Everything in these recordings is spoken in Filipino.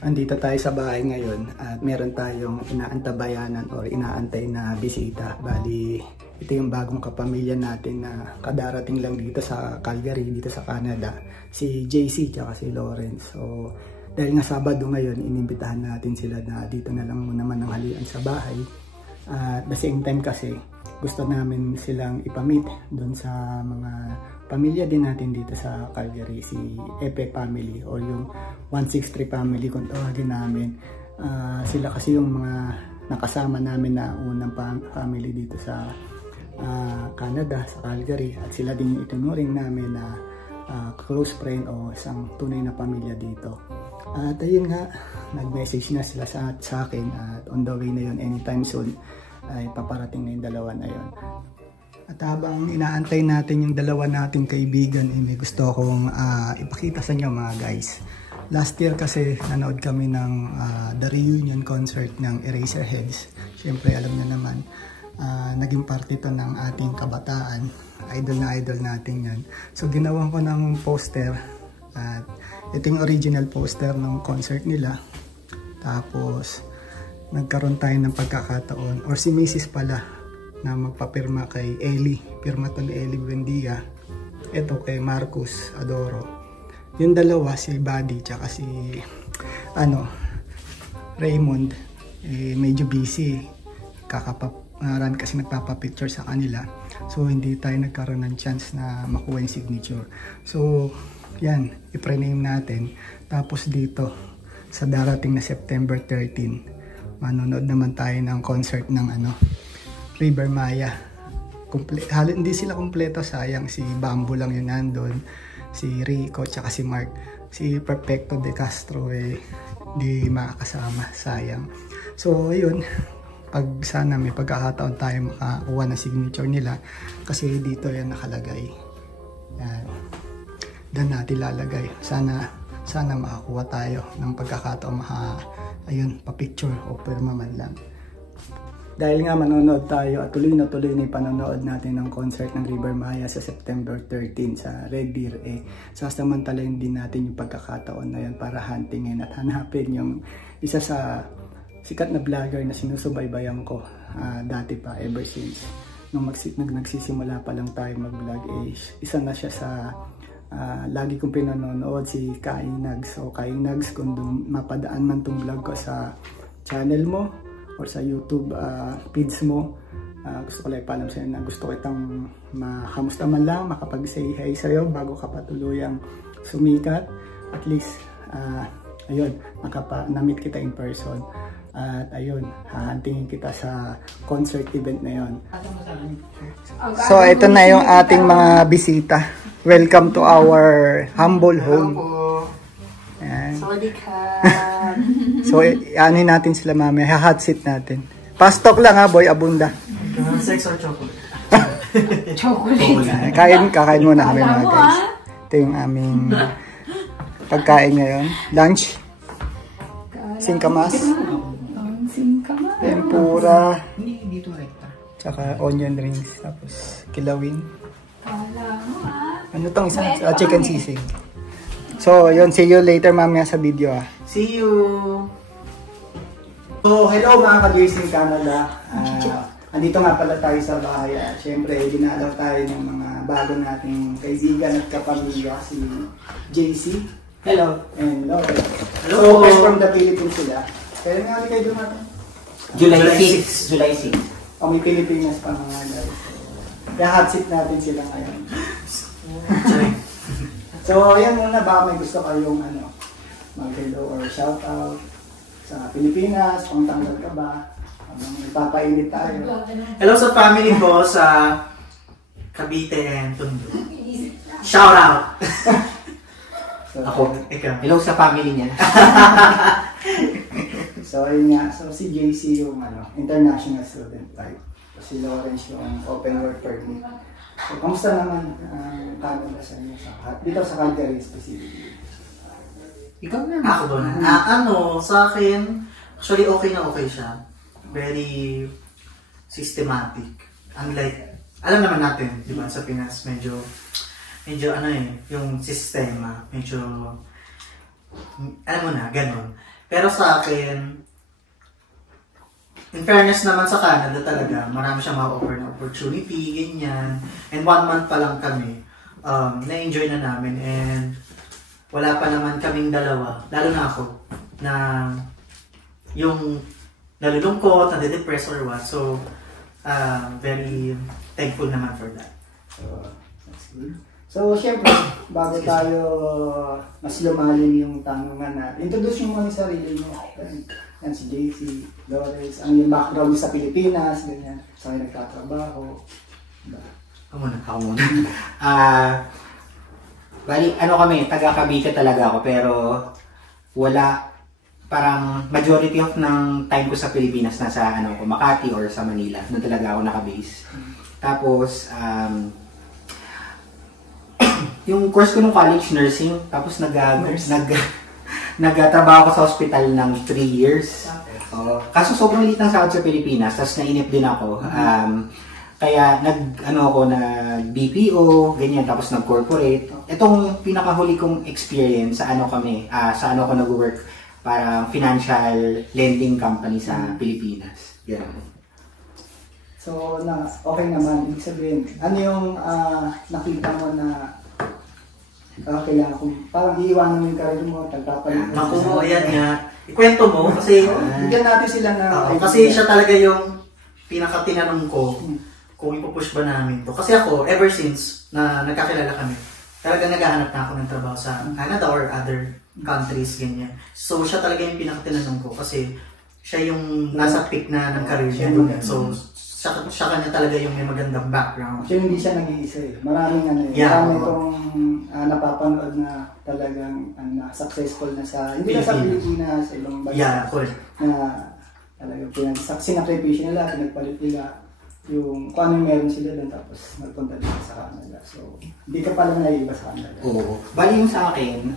Andito tayo sa bahay ngayon at meron tayong inaantabayanan o inaantay na bisita. Bali, ito yung bagong kapamilya natin na kadarating lang dito sa Calgary, dito sa Canada. Si JC at si Lawrence. So, dahil nga Sabado ngayon, inimbitahan natin sila na dito na lang muna mananghalian sa bahay. At the same time kasi, gusto namin silang ipamit doon sa mga pamilya din natin dito sa Calgary, si Epe family o yung 163 family kung tawagin namin. Sila kasi yung mga nakasama namin na unang family dito sa Canada, sa Calgary, at sila din yung itunuring namin na close friend o isang tunay na pamilya dito. At ayun nga, nag-message na sila sa akin at on the way na yun anytime soon ay paparating na yung dalawa na yun. At habang inaantay natin yung dalawa nating kaibigan, may gusto akong ipakita sa inyo mga guys. Last year kasi nanood kami ng the reunion concert ng Eraserheads. Siyempre alam na naman, naging parte ito ng ating kabataan. Idol na idol natin yan. So ginawan ko ng poster at ito yung original poster ng concert nila. Tapos nagkaroon tayo ng pagkakataon, or si Mrs. pala, na magpapirma kay Ellie. Pirma to ni Ellie Buendia. Ito kay Marcus Adoro. Yung dalawa, si Buddy tsaka si Raymond, medyo busy. Run kasi nagpapapicture sa kanila. So hindi tayo nagkaroon ng chance na makuha yung signature. So yan, i-prename natin. Tapos dito, sa darating na September 13, manonood naman tayo ng concert ng River Maya. Hindi sila kumpleto, sayang. Si Bamboo lang yun nandun, si Rico tsaka si Mark. Si Perfecto de Castro di makakasama, sayang. So ayun, pag sana may pagkakataon tayo makakuha ng signature nila, kasi dito yan nakalagay. Yan, doon natin lalagay. Sana makakuha tayo ng pagkakataon ayun, pa-picture o pirma man lang. Dahil nga manonood tayo at tuloy na yung panonood natin ng concert ng River Maya sa September 13 sa Red Deer, sasamantalayin din natin yung pagkakataon na yun para huntingin at hanapin yung isa sa sikat na vlogger na sinusubaybayan ko dati pa, ever since nung nagsisimula pa lang tayo mag-vlog. Isa na siya sa lagi kong pinanonood, si Kainags. So Kainags, kung mapadaan man tong vlog ko sa channel mo or sa YouTube feeds mo, gusto ko lang ipaalam sa'yo na gusto kitang makamusta man lang, makapag-say hi sa'yo bago ka patuluyang sumikat. At least ayun, na-meet kita in person. At ayun, hahantingin kita sa concert event na yon. So ito na yung ating mga bisita. Welcome to our humble home. Ayan. So anin natin sila mamaya, hot seat natin. Pastok lang ha, boy abunda. Sex or chocolate? Chocolate. Kakain muna kami mga guys. Ito yung aming pagkain ngayon. Lunch. Singkamas. Tempura. Tsaka onion rings. Tapos kilawin. Ano tong isa? Chicken sisig. So, yun. See you later mamaya sa video See you! So, hello mga ka-Jersey Canada. Andito nga pala tayo sa bahay. Siyempre, dinalaw tayo ng mga bago nating kaibigan at kapamilya, si JC. Hello! And Lawrence. Hello! So, guys from the Philippines sila. Kaya nga kayo dumating? July 6. July 6. O, may Pilipinas pa mga guys. Kaya hot seat natin sila ngayon. So, ayan muna, baka may gusto kayong mag-hello or shout out sa Pilipinas, kung tanggal ka ba, habang ipapainit tayo. Hello sa family ko sa Cavite and Tondo. Shout out! So, ako, ikaw. Hello sa family niya. So, ayun nga. So, si JC yung international student type. Si Lawrence yung open work permit. So, kamusta naman Canada sa inyo? Dito sa Calgary specifically. Ikaw na. Ako ba? Sa akin, actually okay na okay siya. Very systematic. Unlike, alam naman natin, di ba, sa Pinas, medyo yung sistema, medyo, alam mo na, ganon. Pero sa akin, in fairness naman sa Canada talaga, marami siyang ma-offer na opportunity, ganyan. And 1 month pa lang kami, na-enjoy na namin. And wala pa naman kaming dalawa, lalo na ako, na yung nalulungkot, nade-depress or what. So, very thankful naman for that. That's good. So, syempre, bago tayo mas lumalim yung tanungan na, introduce yung mga sarili mo. Yan si JC, Doris, ang yung background sa Pilipinas, ganyan. Saan kayo nagtatrabaho. Ako muna. Bali, kami, taga Cavite talaga ako, pero wala, parang majority of ng time ko sa Pilipinas nasa Makati or sa Manila. Doon talaga ako naka-base. Tapos, yung course ko nung college, nursing, tapos nagtrabaho ako sa hospital ng 3 years. Kaso sobrang liit ng sahod sa Pilipinas, tapos nainip din ako. Kaya nag-BPO, ganyan, tapos nag-corporate. Itong pinakahuli kong experience sa ako nag-work para financial lending company sa Pilipinas. Ganun. So, okay naman. Ibig sabihin, ano yung nakita mo na kailangan kong parang iiwanan mo yung karir mo, tagpapalit mo. Naku, ayan nga. Ikwento mo kasi bigyan natin sila na kasi siya talaga yung pinaka-tinanong ko kung ipupush ba namin to. Kasi ako, ever since na nagkakilala kami, talaga naghahanap na ako ng trabaho sa Canada or other countries, ganyan. So, siya talaga yung pinaka-tinanong ko kasi siya yung nasa peak na ng career niya. So, siya kanya talaga yung may magandang background. Siya hindi siya nag-iisa eh. Maraming marami itong napapanood na talagang successful na sa, hindi na sa Pilipinas, sa ibang bansa. Yeah, correct. Na talagang sinakripisyo nila, pinagpalit nila yung kung ano yung meron sila doon tapos nagpunta dito sa Canada. So, hindi ka pala naiiba sa Canada. Oo. Bali yung sa akin,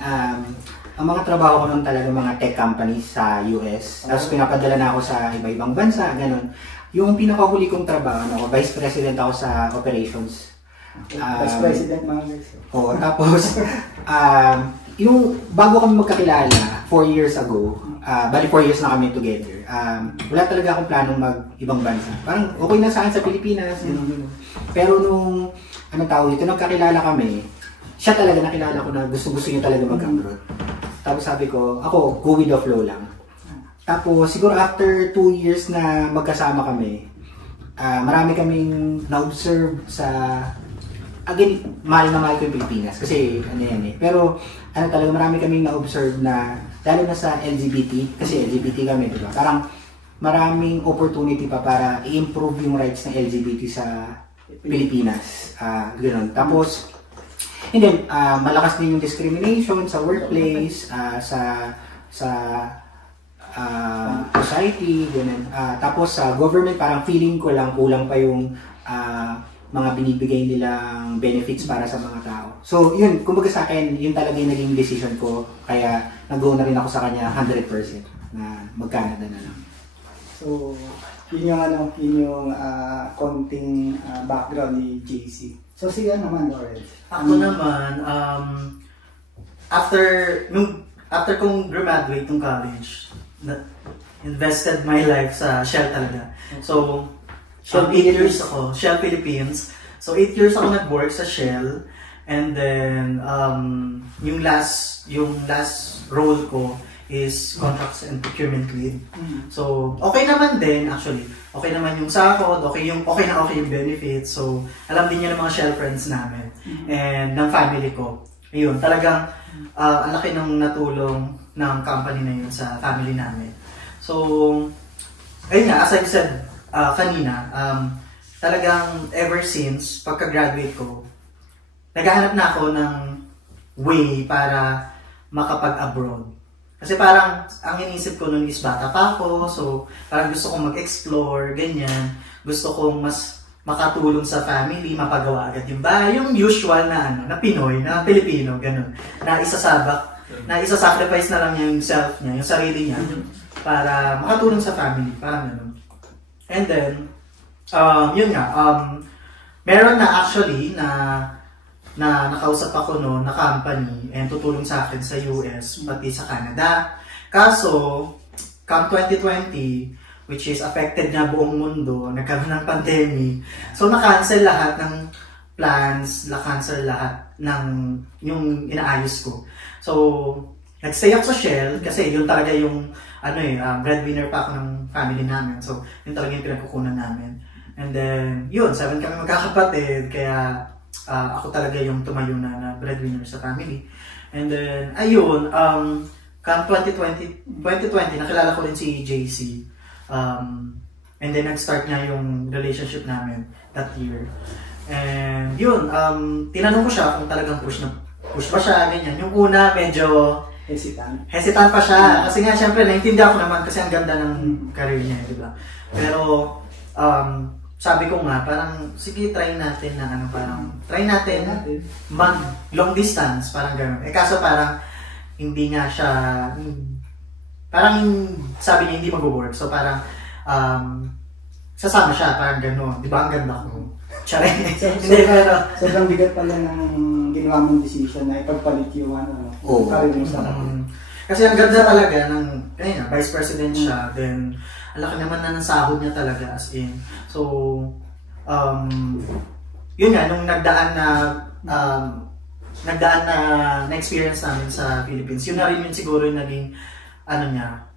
ang mga trabaho ko nun talaga mga tech companies sa US. Tapos pinapadala na ako sa iba-ibang bansa, ganun. Yung pinakahuli kong trabaho, Vice President ako sa operations. Vice President mga guys. Oo, tapos, yung bago kami magkakilala, 4 years ago, bali 4 years na kami together, wala talaga akong planong mag-ibang bansa. Parang okay na sa akin sa Pilipinas, gano'n. Pero nung, nagkakilala kami, siya talaga nakilala ko na gusto niya talaga mag-abroad. Tapos sabi ko, ako, go with the flow lang. Tapos, siguro after 2 years na magkasama kami, marami kaming na-observe sa, again, mahal na mahal ko yung Pilipinas kasi Pero, talaga marami kaming na-observe na, lalo na sa LGBT, kasi LGBT kami, diba? Parang, maraming opportunity pa para i-improve yung rights ng LGBT sa Pilipinas. Ganoon. Tapos, and then, malakas din yung discrimination sa workplace, sa society, ganun. Tapos sa government, parang feeling ko lang kulang pa yung mga binibigay nilang benefits para sa mga tao. So, yun, kumbaga sa akin, yun talaga yung naging decision ko. Kaya nag-go na rin ako sa kanya 100% na mag-Canada na lang. So, yun yung konting background ni JC. So, siya naman, Lawrence. Ako naman, after kong graduate ng college, invested my life sa Shell talaga. So, 8 years ako, Shell Philippines. So, 8 years ako nag-work sa Shell. And then, yung last role ko is Contracts and Procurement Lead. So, okay naman din, actually. Okay naman yung sahod, okay yung benefits. So, alam din niya ng mga Shell friends namin. And ng family ko. Ayun, talagang ang laki ng natulong ng company na yun sa family namin. So, ayun nga, as I said kanina, talagang ever since pagka-graduate ko, naghahanap na ako ng way para makapag-abroad. Kasi parang, ang inisip ko noon is bata pa ako, so parang gusto kong mag-explore, ganyan. Gusto kong mas makatulong sa family, mapagawa agad yung bahay, yung usual na Pinoy, na Pilipino, ganun. Na isasacrifice na lang yung self niya, yung sarili niya, para makatulong sa family, parang ganun. And then, yun nga, meron na actually na nakausap ako noon na company and tutulong sa akin sa US, pati sa Canada. Kaso, come 2020, which is affected nga buong mundo, nagkaroon ng pandemic. So, na-cancel lahat ng plans, na-cancel lahat ng yung inaayos ko. So, nag-stay ako sa Shell kasi yun talaga yung breadwinner pa ako ng family namin. So, yun talaga yung pinagkukunan namin. And then, yun, 7 kami magkakapatid, kaya ako talaga yung tumayo na breadwinner sa family. And then, ayun, come 2020, nakilala ko rin si JC. And then, nag-start niya yung relationship namin that year. And yun, tinanong ko siya kung talagang push ba siya, ganyan. Yung una, medyo hesitant pa siya. Kasi nga, syempre, naintindihan ko naman kasi ang ganda ng career niya, di ba? Pero, sabi ko nga, parang, sige, try natin mag long distance, parang gano'n. Kaso parang, hindi nga siya, parang, sabi niya, hindi mag-work. So, parang, sasama siya, parang gano'n. Di ba, ang ganda ko? Charing. Sobrang bigat pala ng ginawa mong decision na ipagpalit yung career mo sa kasi ang ganda talaga ng vice president siya, then ang laki naman na ng sahod niya talaga as in. So, yun nga, nung nagdaan na experience namin sa Philippines, yun na rin yun siguro yung naging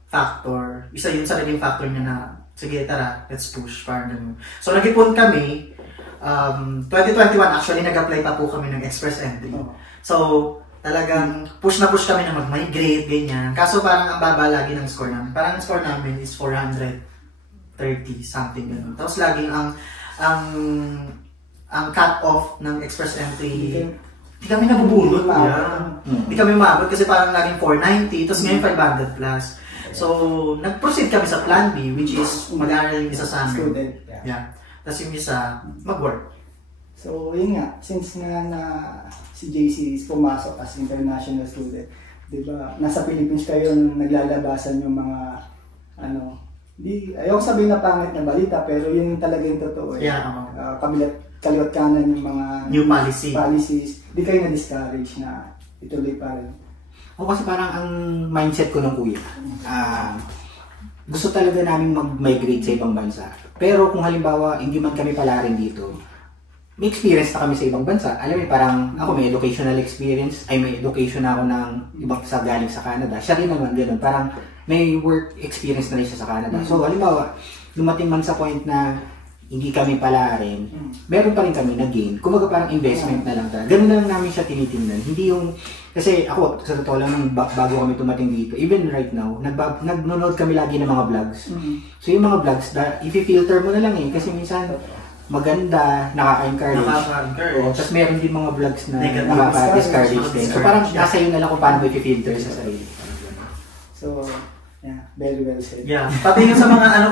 factor. Isa yun sa naging factor niya na, sige, tara, let's push, parang ganun. So, nag-ipon kami. 2021, actually, nag-apply pa po kami ng express entry. So, talagang push na push kami na mag-migrate, ganyan. Kaso parang ang baba lagi ng score namin. Parang ang score namin is 430 something, ganun. Tapos laging ang cut-off ng express entry, hindi kami nabubunod. Hindi kami umabot kasi parang laging 490, tapos ngayon 500 plus. So, nag-proceed kami sa plan B, which is mag-aaral yung isa sa amin. Yeah. Tapos yung isa, mag-work. So, yun nga, since nga na si JC is pumasok as international student, di ba, nasa Philippines kayo naglalabasan yung mga, ayoko sabihin na pangit na balita, pero yun talaga yung totoo. Yeah. Kaliwat kanan yung mga new policies, di kayo na-discourage na ituloy pa rin. O kasi parang ang mindset ko ng kuya, gusto talaga namin mag-migrate sa ibang bansa. Pero kung halimbawa, hindi man kami pala rin dito, may experience na kami sa ibang bansa. Alam mo, parang ako may educational experience, may education na ako ng ibang sa galing sa Canada. Siya rin naman, gano'n. Parang may work experience na rin siya sa Canada. So, halimbawa, dumating man sa point na hindi kami pala rin, meron pa rin kami na gain. Kumbaga parang investment na lang talaga. Ganun na lang namin siya tinitingnan. Hindi yung, kasi ako, sa totoo lang, bago kami tumating dito, even right now, nag-nood kami lagi ng mga vlogs. So yung mga vlogs, i-filter mo na lang kasi minsan, maganda, nakaka-encourage. Tapos meron din mga vlogs na nakaka-discourage din. So parang nasa yun na lang kung paano mo i-filter sa sarili. So, yeah, very well said. Yeah, pati yung sa mga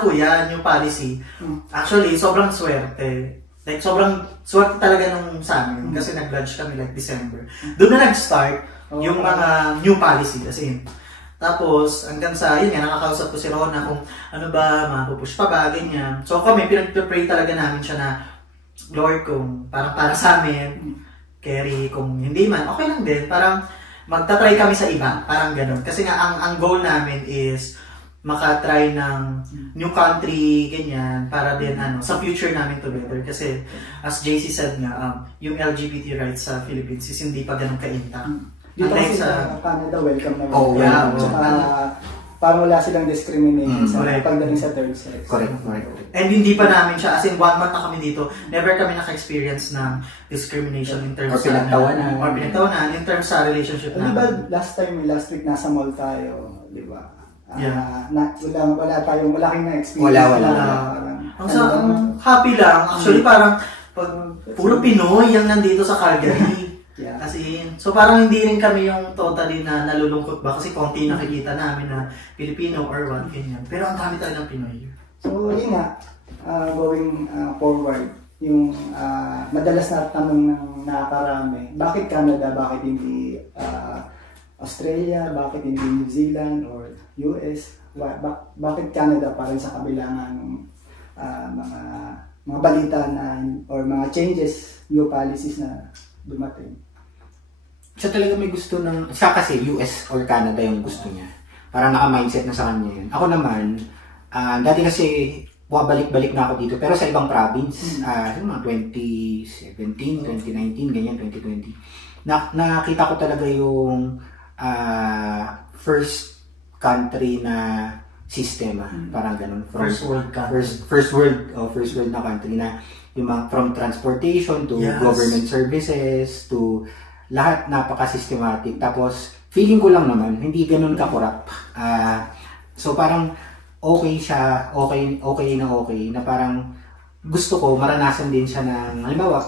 new policy, actually, sobrang swerte. Like, sobrang swerte talaga nung sa amin kasi nag-launch kami like December. Doon na nag-start yung mga new policy, as in. Tapos, hanggang sa, yun nga, nakakausap ko si Rona kung ano ba, mapupush pa ba, ganyan. So kami, pinag-pray talaga namin siya na, Lord, kung parang para sa amin, carry, kung hindi man, okay lang din. Parang, magta-try kami sa iba, parang ganun. Kasi nga, ang goal namin is, makatry ng new country, ganyan, para din, sa future namin together. Kasi, as JC said nga, yung LGBT rights sa Philippines is hindi pa ganun ka-intact. Dito kasi sa Canada, welcome na. Oh, yeah. Parang wala silang discrimination sa pagdating sa third sex. Correct. And hindi pa namin siya, as in 1 month na kami dito, never kami naka-experience ng discrimination in terms sa pinagtawanan, in terms sa relationship namin. Diba last week nasa mall tayo, di ba? Wala kayong experience. Wala. Ang happy lang, actually parang puro Pinoy yung nandito sa Calgary. Yeah. Kasi, so parang hindi rin kami yung totally na nalulungkot ba kasi konti nakikita namin na Filipino or what, ganyan. Pero ang dami talagang Pinoy. So, yun nga, going forward, yung madalas na tanong ng nakakarami, bakit Canada, bakit hindi Australia, bakit hindi New Zealand or US, bakit Canada pa rin sa kabila ng mga balita na or mga changes, new policies na dumating. Siya talaga may gusto siya kasi US or Canada yung gusto niya. parang naka-mindset na sa kanya yun. Ako naman, dati kasi balik-balik na ako dito, pero sa ibang province, mga 2017, 2019, ganyan, 2020. Nakita ko talaga yung first country na sistema, parang ganun. First world country. First world na country na yung mga, from transportation to government services to lahat napaka-systematic. Tapos, feeling ko lang naman, hindi ganun kakurap. So parang okay siya, okay na parang gusto ko maranasan din siya ng, halimbawa,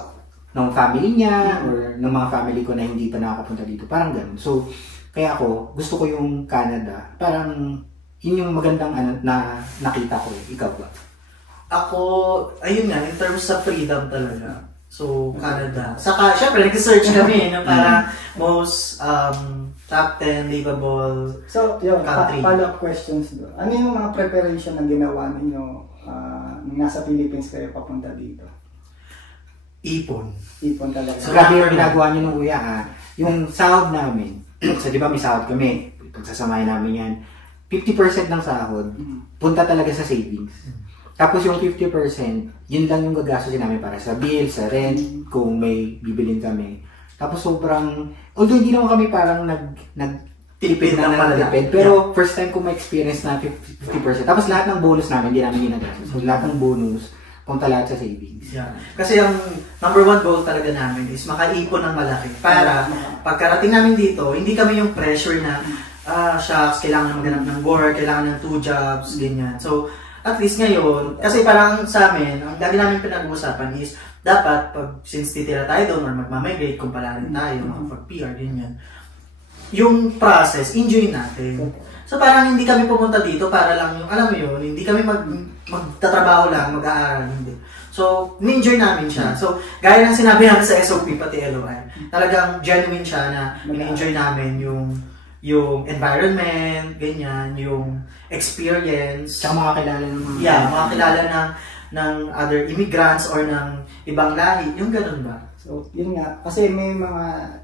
ng family niya or ng mga family ko na hindi pa nakakapunta dito. Parang ganun. So, kaya ako, gusto ko yung Canada. Parang, yun yung magandang na nakita ko. Ikaw ba? Ako, ayun nga, in terms sa freedom talaga. So, Canada. Saka, syempre, nag-search kami ng parang most top 10 livable country. Follow-up questions doon. Ano yung mga preparation na ginawa ninyo nung nasa Philippines kayo papunta dito? Ipon. Ipon talaga. So, grabe yung ginagawa nyo nung kuya. Yung sahod namin, so di ba may sahod kami, pagsasamahin namin yan, 50% ng sahod, punta talaga sa savings. Tapos yung 50%, yun lang yung gagastusin namin para sa bill, sa rent, kung may bibilin kami. Tapos sobrang, although hindi naman kami parang tipid na nagtipid, pero first time ko ma-experience na 50%. Tapos lahat ng bonus namin, hindi namin ginagastos. So lahat ng bonus, punta lahat sa savings. Yeah. Kasi ang number one goal talaga namin is makaipon ng malaki para pagkarating namin dito, hindi kami yung pressure na shucks, kailangan maghanap ng work, kailangan ng 2 jobs, ganyan. So, at least ngayon, kasi parang sa amin, ang lagi namin pinag-uusapan is dapat, since titira tayo doon or magmamigrate, kung palarin tayo, makapag-PR, ganyan, yung process, enjoy natin. So parang hindi kami pumunta dito para lang yung, alam mo yun, hindi kami magtatrabaho lang, mag-aaral, hindi. So, ni-enjoy namin siya. So, gaya ng sinabi namin sa SOP, pati LOI, talagang genuine siya na ni-enjoy namin yung environment, ganyan, yung experience. Tsaka makakilala ng mga... Yeah, makakilala ng other immigrants or ng ibang lahi. Yung ganun ba? So, yun nga. Kasi may mga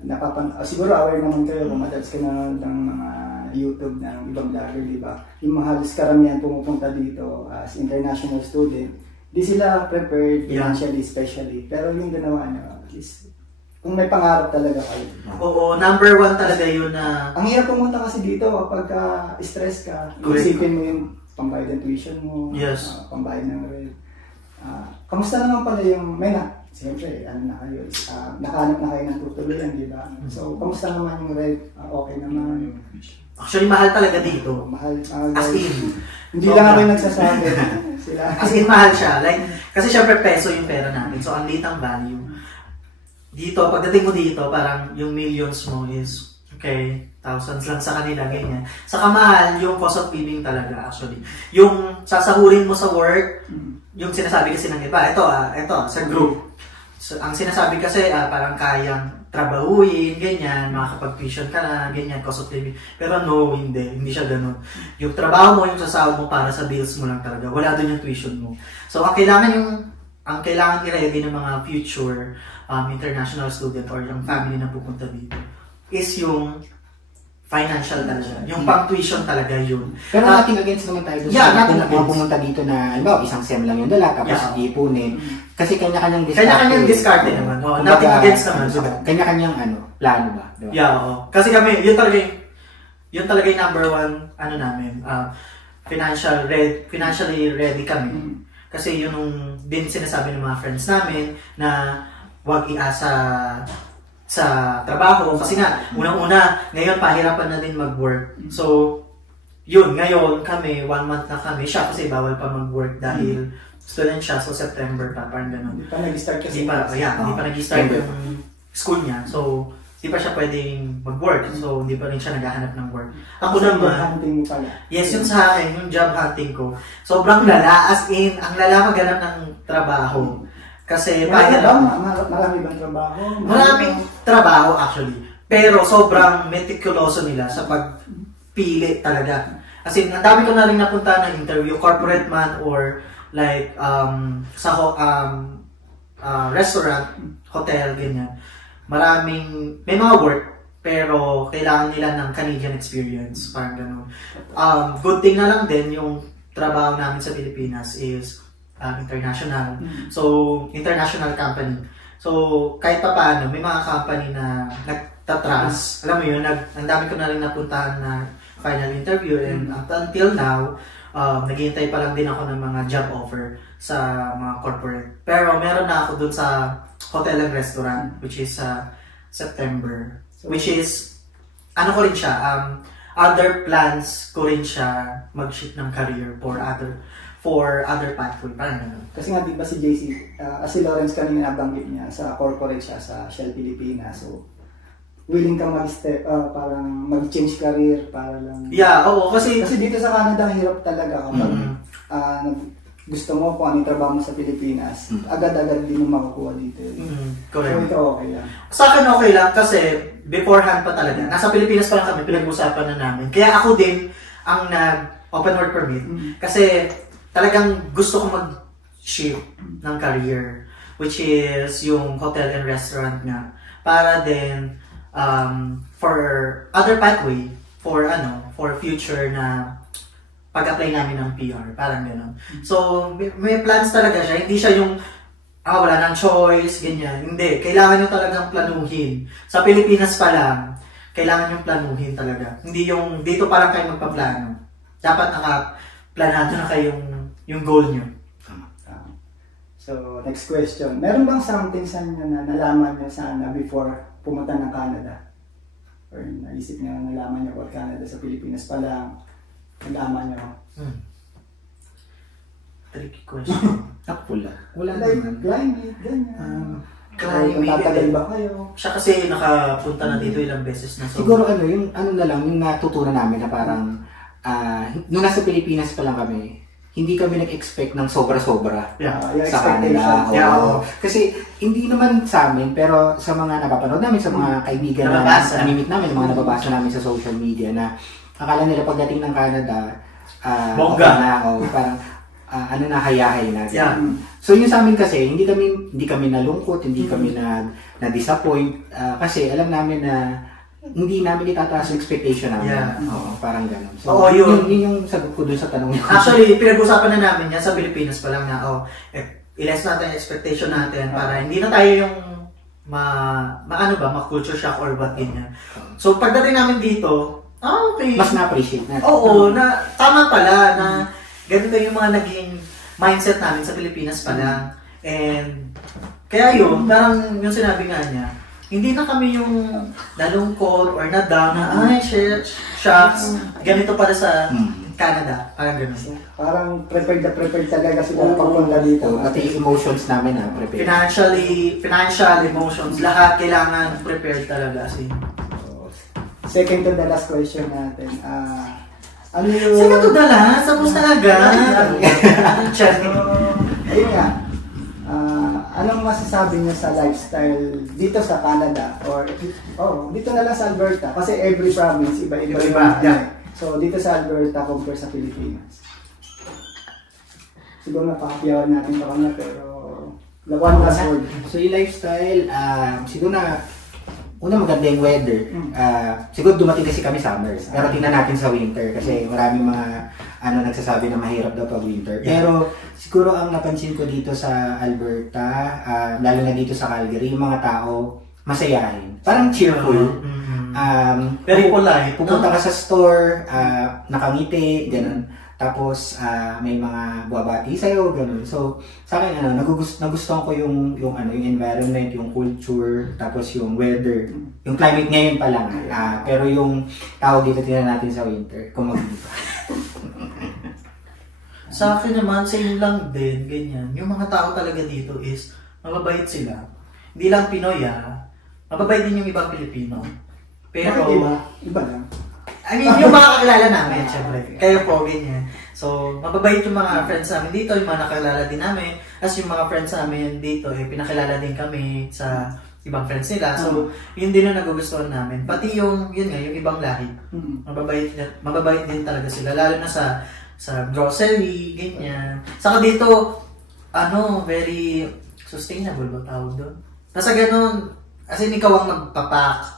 siguro aware naman kayo kung madalas ka nanonood ng mga YouTube ng ibang vlogger, di ba? Yung mga halos karamihan pumupunta dito as international student, di sila prepared financially, especially. Pero yung ginawa nyo is kung may pangarap talaga kayo. Oo, number one talaga yun na... Ang hirap pumunta kasi dito kapag stress ka. Isipin mo yung pambayad ng tuition mo, pambayad ng rent. Kamusta naman pala yung siyempre, na kayo, nakahanap na kayo ng tutuluyan, di ba? So, kamusta naman yung rent? Okay naman. Actually, mahal talaga dito. Mahal. As in. Hindi lang ako yung nagsasabi. Sila. As in, mahal siya. Like, kasi syempre peso yung pera natin. So, ang liit ang value. Dito, pagdating mo dito, parang yung millions mo is, okay, thousands lang sa kanila, ganyan. Saka mahal yung cost of living talaga, actually. Yung sasahurin mo sa work, yung sinasabi kasi ng iba, ito sa group. So, ang sinasabi kasi, parang kayang trabahuin, ganyan, makakapag-tuition ka na, ganyan, cost of living. Pero no, hindi siya ganun. Yung trabaho mo, yung sasahod mo para sa bills mo lang talaga. Wala doon yung tuition mo. So, ang kailangan i-ready ng mga future international student or yung family na pupunta dito is yung financial talaga. Yung pang-tuition talaga yun. Pero nothing against naman tayo doon sa mga pumunta dito na, halimbawa, isang SEM lang yung dala, tapos iipunin. Kasi kanya-kanyang discard. Kanya-kanyang discard naman. Nothing against naman. Kanya-kanyang plano ba? Diba? Yeah, oo. Kasi kami, yun talaga yung number one, namin, financially ready kami. Kasi yun din sinasabi ng mga friends namin na huwag iasa sa trabaho. Kasi nga, unang-una, ngayon pahirapan na din mag-work. So, yun, ngayon kami, 1 month na kami. Siya kasi bawal pa mag-work dahil student siya. So, September pa, parang gano'n. Hindi pa nag-start kasi. Hindi pa nag-start yung school niya. So, hindi pa siya pwedeng mag-work. So, hindi pa rin siya naghahanap ng work. Ako naman, job hunting mo pala. Yes, yun sa akin, yung job hunting ko. Sobrang lala, as in, ang lala maghanap ng trabaho. Kasi, marami bang trabaho? Maraming trabaho actually. Pero sobrang meticuloso nila sa pagpili talaga. As in, ang dami ko na rin napunta ng interview, corporate man or like sa restaurant, hotel, ganyan. May mga work, pero kailangan nila ng Canadian experience, parang ganun. Good thing na lang din yung trabaho namin sa Pilipinas is international. So, international company. So, kahit pa paano, may mga company na nagtatras. Alam mo yun, ang dami ko na rin napuntahan na final interview and until now, naghihintay pa lang din ako ng mga job offer sa mga corporate. Pero meron na ako dun sa hotel and restaurant, which is September. Which is, ano ko rin siya, other plans ko rin siya mag-shift ng career for other pathway. Parang gano'n. Kasi nga, di ba si JC, si Lawrence kanina nabanggit niya, sa corporate siya, sa Shell Pilipinas. So, willing kang mag-step, parang mag-change career para lang... Yeah, oo, kasi dito sa Canada, ang hirap talaga kapag gusto mo kung anong trabaho mo sa Pilipinas, agad-agad din mo makukuha dito. Correct. So, ito okay lang. Sa akin okay lang kasi beforehand pa talaga. Nasa Pilipinas pa lang kami, pinag-usapan na namin. Kaya ako din ang nag-open work permit. Kasi talagang gusto ko mag-shift ng career, which is yung hotel and restaurant nga. Para din for other pathway, for future na pag-apply namin ng PR, parang gano'n. So, may plans talaga siya. Hindi siya yung, wala nang choice, ganyan. Hindi. Kailangan nyo talagang planuhin. Sa Pilipinas pa lang, kailangan nyo planuhin talaga. Hindi yung, dito pa lang kayo magpaplano. Dapat nakaplanado na kayo yung goal nyo. So, next question. Meron bang something sa inyo na nalaman nyo sana before pumunta ng Canada? Or naisip nyo, nalaman nyo about Canada sa Pilipinas pa lang? Nalaman nyo? Tricky question. Wala. Wala Like, naman. climate, ganyan. Climate. Tatagal ba kayo? Siya kasi nakapunta na dito ilang beses na. So, Siguro yung na lang, yung natutunan namin na parang, nung nasa Pilipinas pa lang kami, hindi kami nag-expect ng sobra-sobra Yung sa kanila. expectation. Kasi hindi naman sa amin, pero sa mga napapanood namin, sa mga kaibigan na namimit namin, mga nababasa namin sa social media na akala nila pagdating ng Canada, bongga na, parang hayahay na. Yeah. So yung sa amin kasi, hindi kami nalungkot, hindi kami na-disappoint, kasi alam namin na hindi namin itataas yung expectation namin. Yeah. Oo, parang gano'n. So, Oo, yun. Yun yung sagot ko dun sa tanong niyo. Actually, pinag-usapan na namin yan sa Pilipinas pa lang na, i-less natin yung expectation natin para hindi na tayo yung ma-culture shock or what ganyan. So, pagdating namin dito, okay. Mas na-appreciate natin. Oo, na tama pala na ganito yung mga naging mindset namin sa Pilipinas pa lang. And kaya yun, parang yung sinabi nga niya, hindi na kami yung nalungkot or na-down na, shucks, ganito pala sa Canada. Parang gano'n. Parang prepared talaga sila pagpunta dito. Pati yung emotions namin prepared. Financial, emotions, lahat kailangan prepared talaga. Second to the last question natin. Ano yung... Second to the last? Tapos na agad. Ayun nga. Anong masasabi niyo sa lifestyle dito sa Canada? Or dito na lang sa Alberta. Kasi every province, iba-iba. Yeah. So, dito sa Alberta compare sa Pilipinas. Siguro napakapiyawan natin pa kanya, pero the one last word. So yung lifestyle, siguro una maganda yung weather. Siguro dumating kasi kami summer. Pero tingnan natin sa winter kasi maraming mga nagsasabi na mahirap daw pag winter. Pero siguro ang napansin ko dito sa Alberta, lalo na dito sa Calgary, yung mga tao masayahin. Parang cheerful. Very polite. Pupunta ka sa store, nakangiti, ganun. Tapos may mga buwabati sa'yo, ganun. So sa akin nagustuhan ko yung environment, yung culture, tapos yung weather, yung climate ngayon pa lang. Pero yung tao dito tingnan natin sa winter, kung mag-iba. Sa akin naman, same lang din, ganyan. Yung mga tao talaga dito is mababait sila. Hindi lang Pinoy mababait din yung ibang Pilipino. Pero iba lang. I mean, yung mga kakilala namin, syempre. Kayo po, ganyan. So, mababait yung mga friends namin dito, yung mga nakilala din namin. As yung mga friends namin dito, pinakilala din kami sa ibang friends nila. So, yun din ang nagugustuhan namin. Pati yung ibang lahi. Mababait din talaga sila. Lalo na sa grocery, ganyan. Saka dito, very sustainable ba tawag doon? Nasa ganun, as in ikaw ang magpapak.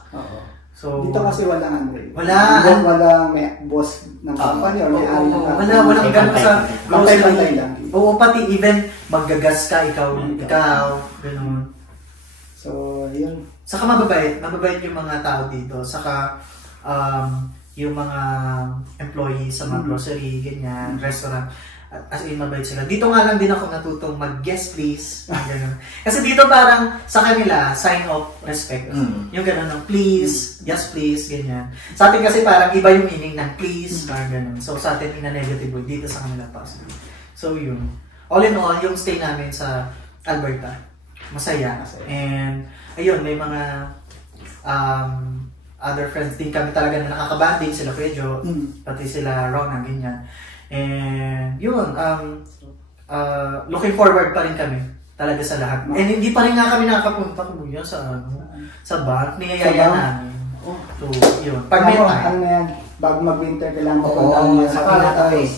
So, Dito kasi walang ano eh. Wala. Walang may boss ng company or may ari ng company. Walang ganun sa Pantay-pantay lang. Oo, pati even maggagas ka, ikaw, ganun. So, yun. Saka mababait yung mga tao dito. Saka, yung mga employees sa mga grocery, ganyan, restaurant, as in mabait sila. Dito nga lang din ako natutong mag-guess please, ganun. Kasi dito parang sa kanila, sign of respect. Yung ganun ng please, yes please, ganyan. Sa atin kasi parang iba yung meaning ng please, parang ganun. So sa atin in a negative way, dito sa kanila positive. So yun. All in all, yung stay namin sa Alberta, masaya. And ayun, may mga other friends din kami talaga na nakakabanding, sila Pedro, pati sila Rona, ganyan. And yun, looking forward pa rin kami talaga sa lahat. And hindi pa rin nga kami nakapunta kuya sa bank, niyayaya namin. So, yun. Pag may time. Ano yan, bago mag-winter kailangan pupunta niya sa Pilipinas.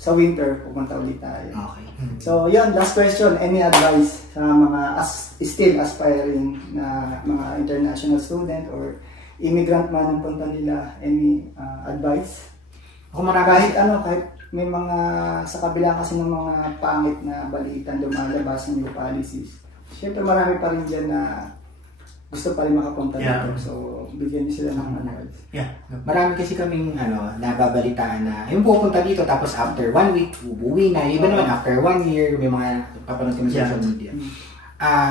Sa winter, pupunta ulit tayo. Okay. So, yun, last question. Any advice sa mga still aspiring na mga international student or immigrant man ang punta nila? Any advice? Kahit may mga sa kabila kasi ng mga pangit na balitan lumalabas ng new policies. Siyempre marami pa rin dyan na gusto pa rin makapunta dito. So, bigyan niyo sila ng advice. Marami kasi kaming nababalitaan na yung pupunta dito tapos after 1 week, uuwi na. Iba naman after 1 year, may mga papanood kami sa social media.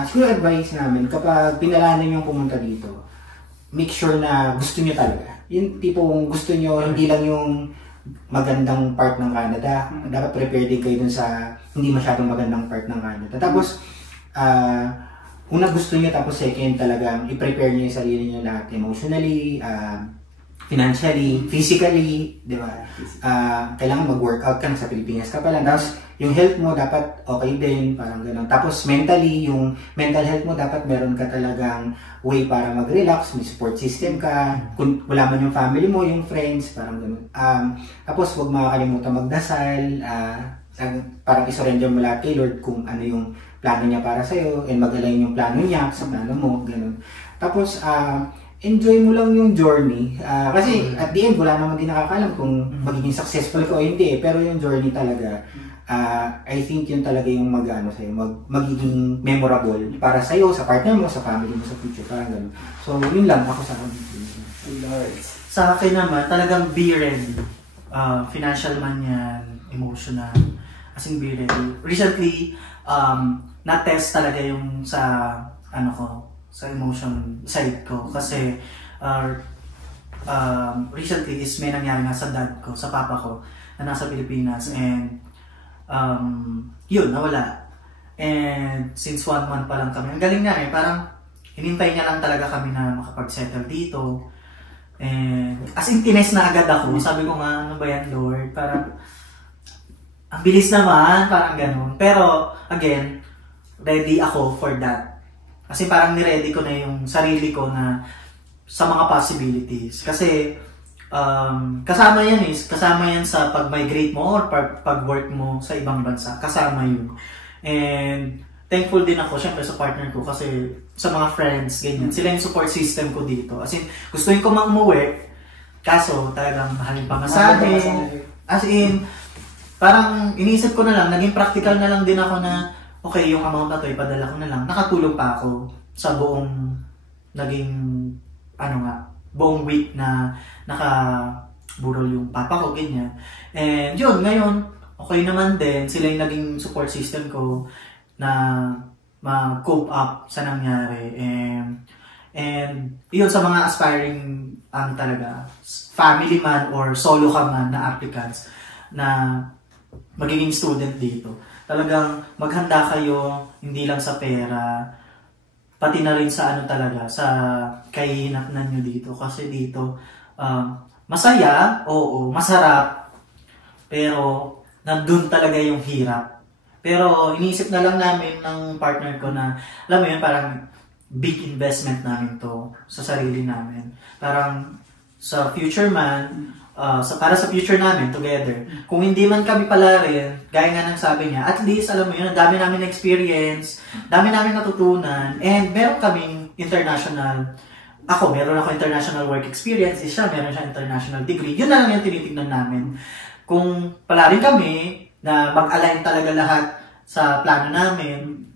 Siguro advice namin, kapag pinalanan yung pumunta dito, make sure na gusto nyo talaga. Yung tipong gusto nyo, hindi lang yung magandang part ng Canada. Dapat prepared din kayo dun sa hindi masyadong magandang part ng Canada. Tapos, una gusto nyo, tapos second talagang i-prepare nyo yung sarili nyo lahat emotionally, financially, physically, di ba? Kailangan mag-workout ka, sa Pilipinas ka pa lang. Tapos, yung health mo dapat okay din, parang gano'n. Tapos, mentally, yung mental health mo dapat meron ka talagang way para mag-relax, may support system ka. Kung wala man yung family mo, yung friends, parang gano'n. Tapos, huwag makakalimutan magdasal, parang isurrender mo lahat kay Lord kung ano yung plano niya para sa'yo, and mag-align yung plano niya sa plano mo, gano'n. Tapos, enjoy mo lang yung journey. Kasi at the end, wala naman din nakakalam kung magiging successful ka o hindi. Pero yung journey talaga, I think yun talaga yung sa'yo, magiging memorable para sa'yo, sa partner mo, sa family mo, sa future. Parang gano'n. So, yun lang ako sa akin. Sa akin naman, talagang be ready. Financial man yan, emotional. As in, be ready. Recently, na-test talaga yung sa sa emotion side ko kasi recently is may nangyari nga sa dad ko, sa papa ko na nasa Pilipinas, and yun, nawala. And since 1 month pa lang kami, ang galing nga parang hinintay niya lang talaga kami na makapag-settle dito. And as in, tines na agad ako. Sabi ko nga, ano ba yan Lord? Parang ang bilis naman, parang ganun. Pero again, ready ako for that. Kasi parang niready ko na yung sarili ko na sa mga possibilities. Kasi kasama yan sa pag-migrate mo or pag-work mo sa ibang bansa. Kasama yun. And thankful din ako syempre sa partner ko kasi sa mga friends, ganyan. Sila yung support system ko dito. As in, gustuin ko umuwi, kaso talagang mahalin pamasahe. As in, parang iniisip ko na lang, naging practical na lang din ako na okay, yung amount na to, ipadala ko na lang. Nakatulong pa ako sa buong buong week na nakaburol yung papa ko, ganyan. And yun, ngayon, okay naman din. Sila yung naging support system ko na ma-cope up sa nangyari. And yun, sa mga aspiring, talaga, family man or solo ka man na applicants na magiging student dito. Talagang maghanda kayo, hindi lang sa pera, pati na rin sa sa kahihinatnan nyo dito. Kasi dito, masaya, oo, masarap, pero nandun talaga yung hirap. Pero iniisip na lang namin ng partner ko na, alam mo yun, parang big investment namin to sa sarili namin. Parang sa future man, para sa future namin together. Kung hindi man kami pala rin, gaya nga ng sabi niya, at least, alam mo yun, dami namin experience, dami namin natutunan, and meron kaming international ako, meron ako international work experience, siya, meron siya international degree. Yun na lang yung tinitignan namin. Kung pala rin kami na mag-align talaga lahat sa plano namin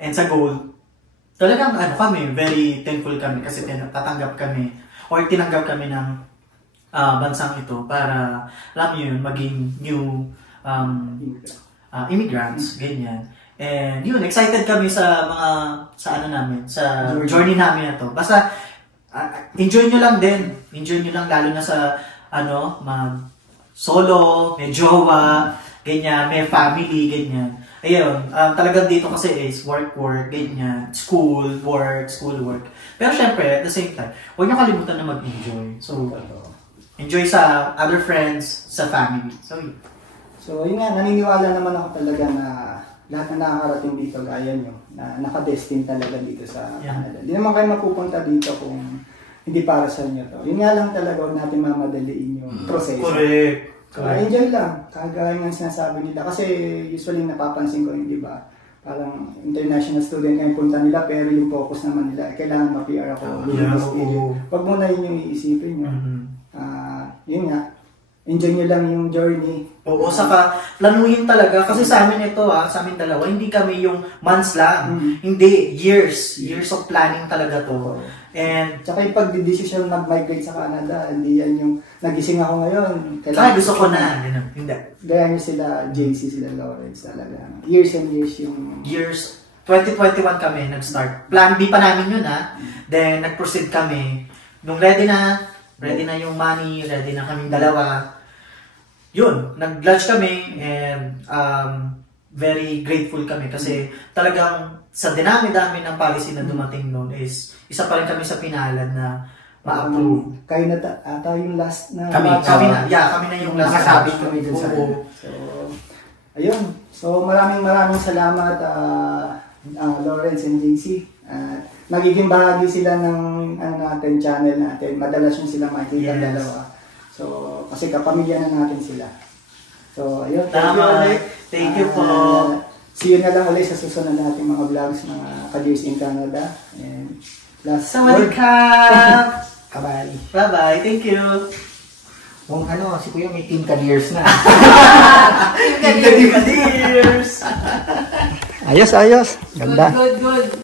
and sa goal, talagang kami, very thankful kami kasi tatanggap kami or tinanggap kami ng bansang ito para, alam niyo yun, maging new immigrants, ganyan. And yun, excited kami sa sa journey namin na to. Basta, enjoy nyo lang din. Enjoy nyo lang, lalo na sa, solo, may jowa, ganyan, may family, ganyan. Ayun, talagang dito kasi is work, ganyan, school, work. Pero syempre, at the same time, huwag nyo kalimutan na mag-enjoy. So, enjoy sa other friends, sa family. So, yun nga, naniniwala naman ako talaga na lahat na nakakarating dito, gaya nyo, na nakadestin talaga dito sa Canada. Hindi naman kayo mapupunta dito kung hindi para sa inyo to. Yun nga lang talaga, huwag natin mamadaliin yung proseso. Correct. Enjoy lang, kagaya ng sinasabi nila. Kasi usually napapansin ko yung, di ba, parang international student ngayon punta nila, pero yung focus naman nila, kailangan ma-PR ako. Huwag mo na yun yung iisipin nyo. Yun nga, enjoy nyo lang yung journey. Oo, saka planuhin talaga. Kasi sa amin ito, sa amin dalawa, hindi kami yung months lang. Hindi, years. Years of planning talaga to. And tsaka yung pag-decision mag-migrate sa Canada, hindi yan yung nagising ako ngayon. Gusto ko na. Hindi. Gaya nyo sila, JC, sila Lawrence talaga. Years and years yung... Years. 2021 kami nag-start. Plan B pa namin yun Then nag-proceed kami. Nung ready na yung money, ready na kaming dalawa. Yun, nag-lodge kami and very grateful kami kasi talagang sa dinami-dami ng policy na dumating noon is isa pa rin kami sa pinalad na ma-approve. Kayo na ata yung last na... Kami na yung last. Nakasabit kami dun sa... So, ayun. So, maraming salamat Lawrence and JC. Magiging bahagi sila ng channel natin. Madalas yung sila makikita dalawa. So, kasi kapamilya na natin sila. So, ayun. Thank you po. See you na lang ulit sa susunod nating mga vlogs, mga ka-Dears in Canada. And last Sawadee ka! Kabali. Bye-bye. Thank you. Kung si Kuya may team ka-Dears na. Team ka-Dears! Ayos. Ganda. Good.